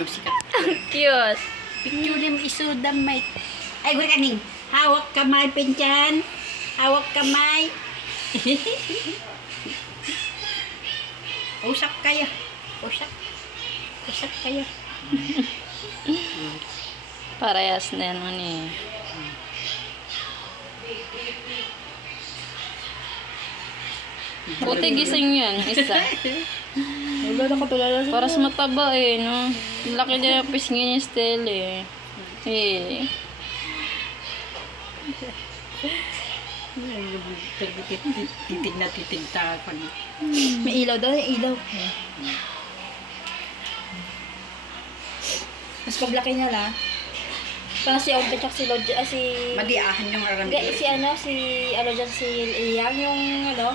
Yung sikat. Cute. Picture mo isudam may. Ay, gue kaning. Hawak kamay, pinchan. Hawak kamay. Usap kayo. Usap. Usap kayo. Parehas na yan man eh. Buti gising yan, isa. Wala na katulala sa Paras mataba eh, no? Laki niya yung pisngi niya still eh. Eh. Titig na titig ta. May ilaw daw, may ilaw. Tapos paglaki niya la, parang si Ompe tsaka si Lodge, si... Madiahan yung aram. Hindi, si ano, si, ano dyan, si Iyang, yung ano,